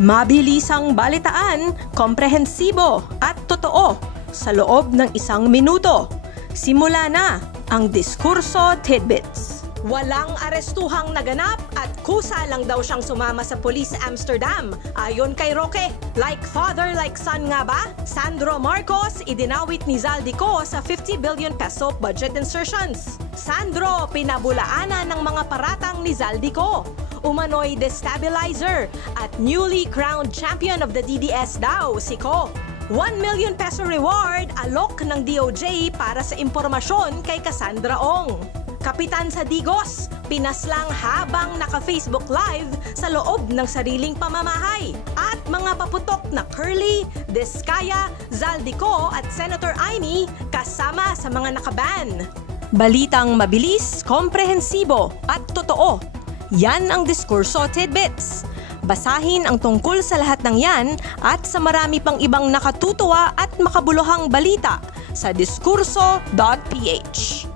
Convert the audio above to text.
Mabilisang balitaan, komprehensibo at totoo sa loob ng 1 minuto. Simula na ang Diskurso Tidbits. Walang arestuhang naganap at kusa lang daw siyang sumama sa pulis sa Amsterdam. Ayon kay Roque, like father, like son nga ba? Sandro Marcos, idinawit ni Zaldico sa 50 billion peso budget insertions. Sandro, pinabulaanan ng mga paratang ni Zaldico. Umano'y destabilizer at newly crowned champion of the DDS daw si Ko. 1 million peso reward alok ng DOJ para sa impormasyon kay Cassandra Ong. Kapitan sa Digos, pinaslang habang naka-Facebook Live sa loob ng sariling pamamahay. At mga paputok na Curly, Diskaya, Zaldico at Senator Amy kasama sa mga nakaban. Balitang mabilis, komprehensibo at totoo. Yan ang Diskurso Tidbits. Basahin ang tungkol sa lahat ng yan at sa marami pang ibang nakatutuwa at makabuluhang balita sa diskurso.ph.